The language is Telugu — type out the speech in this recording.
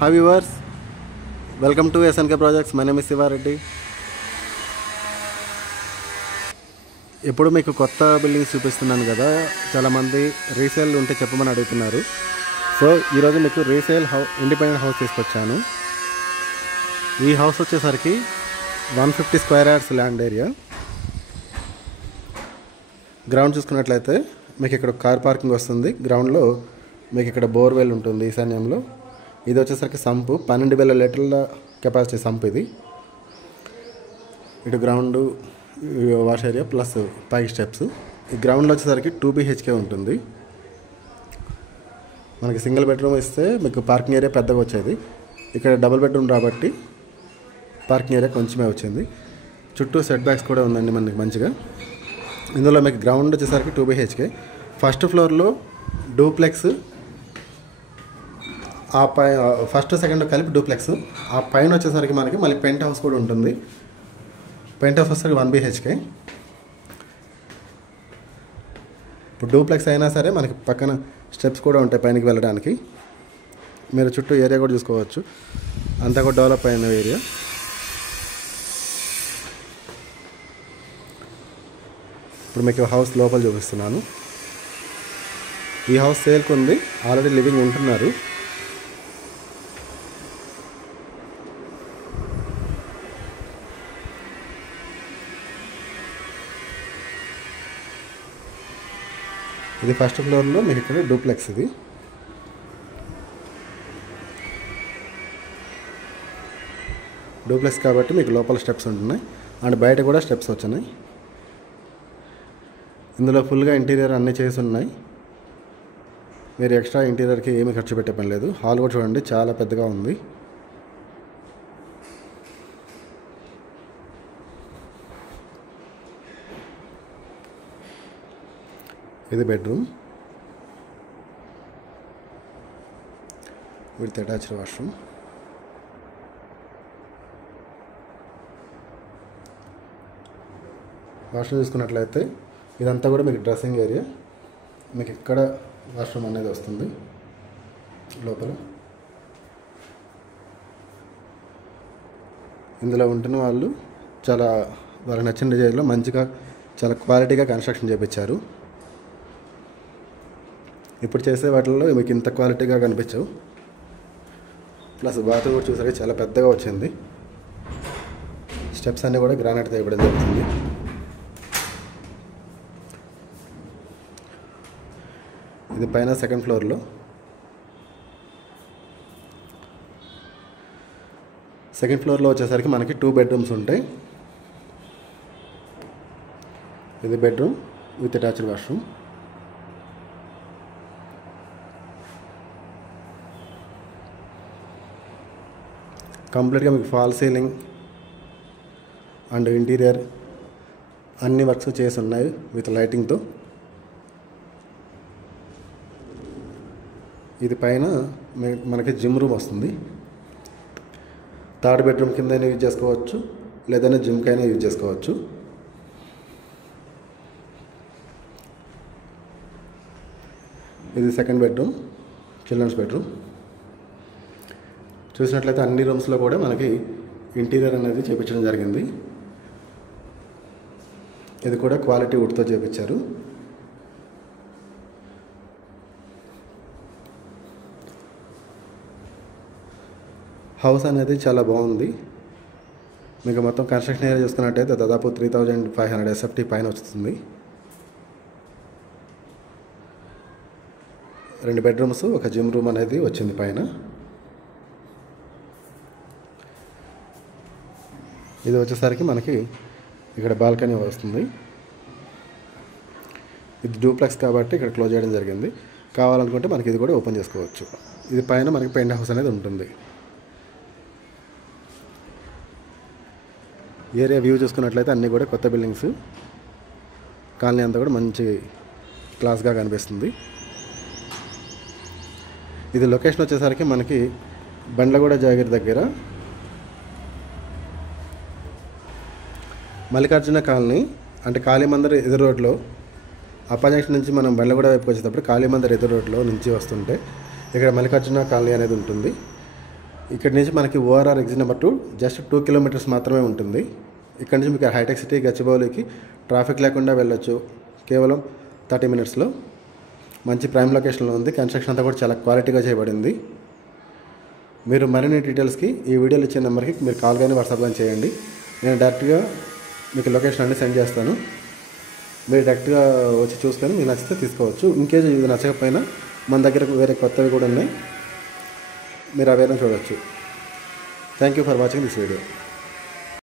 Hi viewers, welcome to SNK projects. My name is Shiva Reddy. ఎప్పుడు మీకు కొత్త బిల్డింగ్స్ చూపిస్తున్నాను కదా, చాలామంది రీసేల్ ఉంటే చెప్పమని అడుగుతున్నారు. సో ఈరోజు మీకు రీసేల్ ఇండిపెండెంట్ హౌస్ తీసుకొచ్చాను. ఈ హౌస్ వచ్చేసరికి 150 square yards land area. Ground చూసుకున్నట్లయితే మీకు ఇక్కడ కార్ పార్కింగ్ వస్తుంది. గ్రౌండ్లో మీకు ఇక్కడ బోర్వెల్ ఉంటుంది. ఈశాన్యంలో ఇది వచ్చేసరికి సంపు, 12,000 లీటర్ల కెపాసిటీ సంపు. ఇది ఇటు గ్రౌండ్ వాష్ ఏరియా ప్లస్ పైకి స్టెప్స్. ఈ గ్రౌండ్లో వచ్చేసరికి 2 BHK ఉంటుంది. మనకి సింగిల్ బెడ్రూమ్ ఇస్తే మీకు పార్కింగ్ ఏరియా పెద్దగా వచ్చేది. ఇక్కడ డబుల్ బెడ్రూమ్ కాబట్టి పార్కింగ్ ఏరియా కొంచెమే వచ్చింది. చుట్టూ సెట్ బ్యాక్స్ కూడా ఉందండి మనకి మంచిగా. ఇందులో మీకు గ్రౌండ్ వచ్చేసరికి 2 BHK. ఫస్ట్ ఫ్లోర్లో డూప్లెక్స్, ఆ ఫస్ట్ సెకండ్ కలిపి డూప్లెక్స్. ఆ పైన వచ్చేసరికి మనకి మళ్ళీ పెంట్ హౌస్ కూడా ఉంటుంది. పెంట్ హౌస్ వచ్చేసరికి 1 BHK. ఇప్పుడు డూప్లెక్స్ అయినా సరే మనకి పక్కన స్టెప్స్ కూడా ఉంటాయి పైనకి వెళ్ళడానికి. మీరు చుట్టూ ఏరియా కూడా చూసుకోవచ్చు, అంతా కూడా డెవలప్ అయిన ఏరియా. ఇప్పుడు మీకు హౌస్ లోపల చూపిస్తున్నాను. ఈ హౌస్ సేల్కి ఉంది, ఆల్రెడీ లివింగ్ ఉంటున్నారు. ఇది ఫస్ట్ ఫ్లోర్లో మీకు ఇక్కడ డూప్లెక్స్. ఇది డూప్లెక్స్ కాబట్టి మీకు లోపల స్టెప్స్ ఉంటున్నాయి అండ్ బయట కూడా స్టెప్స్ వచ్చినాయి. ఇందులో ఫుల్గా ఇంటీరియర్ అన్నీ చేసి ఉన్నాయి. మీరు ఎక్స్ట్రా ఇంటీరియర్కి ఏమీ ఖర్చు పెట్టే పని లేదు. హాల్ కూడా చూడండి, చాలా పెద్దగా ఉంది. ఇది bedroom with attached washroom. Washroom చూసుకున్నట్లయితే ఇదంతా కూడా మీకు డ్రెస్సింగ్ ఏరియా. మీకు ఇక్కడ వాష్రూమ్ అనేది వస్తుంది లోపల. ఇందులో ఉంటున్న వాళ్ళు చాలా వాళ్ళకి నచ్చిన డిజైన్లో మంచిగా చాలా క్వాలిటీగా కన్స్ట్రక్షన్ చేయించారు. ఇప్పుడు చేసే వాటిల్లో మీకు ఇంత క్వాలిటీగా కనిపించవు. ప్లస్ బాత్రూమ్ కూడా చూసరికి చాలా పెద్దగా వచ్చింది. స్టెప్స్ అన్నీ కూడా గ్రానైట్తో ఇవ్వడం జరుగుతుంది. ఇది పైన సెకండ్ ఫ్లోర్లో. సెకండ్ ఫ్లోర్లో వచ్చేసరికి మనకి 2 బెడ్రూమ్స్ ఉంటాయి. ఇది బెడ్రూమ్ విత్ అటాచ్డ్ వాష్రూమ్. కంప్లీట్గా మీకు ఫాల్ సీలింగ్ అండ్ ఇంటీరియర్ అన్ని వర్క్స్ చేసి ఉన్నాయి విత్ లైటింగ్తో. ఇది పైన మనకి జిమ్ రూమ్ వస్తుంది. థర్డ్ బెడ్రూమ్ కింద యూజ్ చేసుకోవచ్చు, లేదంటే జిమ్కైనా యూజ్ చేసుకోవచ్చు. ఇది సెకండ్ బెడ్రూమ్, చిల్డ్రన్స్ బెడ్రూమ్. చూసినట్లయితే అన్ని రూమ్స్లో కూడా మనకి ఇంటీరియర్ అనేది చేయించడం జరిగింది. ఇది కూడా క్వాలిటీ వుడ్తో చేయించారు. హౌస్ అనేది చాలా బాగుంది. మీకు మొత్తం కన్స్ట్రక్షన్ ఏరియా చూసుకున్నట్టయితే దాదాపు 3,500 SFT పైన వస్తుంది. 2 బెడ్రూమ్స్, ఒక జిమ్ రూమ్ అనేది వచ్చింది పైన. ఇది వచ్చేసరికి మనకి ఇక్కడ బాల్కనీ వస్తుంది. ఇది డూప్లెక్స్ కాబట్టి ఇక్కడ క్లోజ్ చేయడం జరిగింది. కావాలనుకుంటే మనకి ఇది కూడా ఓపెన్ చేసుకోవచ్చు. ఇది పైన మనకి పెంట్ హౌస్ అనేది ఉంటుంది. ఏరియా వ్యూ చూసుకున్నట్లయితే అన్నీ కూడా కొత్త బిల్డింగ్స్. కాలనీ అంతా కూడా మంచి క్లాస్గా కనిపిస్తుంది. ఇది లొకేషన్ వచ్చేసరికి మనకి బండ్లగూడ జాగిర్ దగ్గర మల్లికార్జున కాలనీ, అంటే కాళీమందర్ ఎదురు రోడ్లో, అప్పా జంక్షన్ నుంచి మనం బండ్లగూడ వైపుకి వచ్చేటప్పుడు కాళీమందర్ ఎదురు రోడ్లో నుంచి వస్తుంటే ఇక్కడ మల్లికార్జున కాలనీ అనేది ఉంటుంది. ఇక్కడి నుంచి మనకి ORR exit number 2 just 2 kilometres మాత్రమే ఉంటుంది. ఇక్కడ నుంచి మీకు హైటెక్ సిటీ గచ్చిబౌలికి ట్రాఫిక్ లేకుండా వెళ్ళొచ్చు కేవలం 30 మినిట్స్లో. మంచి ప్రైమ్ లొకేషన్లో ఉంది. కన్స్ట్రక్షన్ అంతా కూడా చాలా క్వాలిటీగా చేయబడింది. మీరు మరిన్ని డీటెయిల్స్కి ఈ వీడియోలో ఇచ్చే నెంబర్కి మీరు కాల్ కానీ వాట్సాప్ కానీ చేయండి. నేను డైరెక్ట్గా మీకు లొకేషన్ అన్ని సెండ్ చేస్తాను. మీరు డైరెక్ట్గా వచ్చి చూసుకొని మీకు నచ్చితే తీసుకోవచ్చు. ఇన్కేస్ ఇది నచ్చకపోయినా మన దగ్గర వేరే కొత్తవి కూడా ఉన్నాయి, మీరు అవైనా చూడవచ్చు. Thank you for watching this video.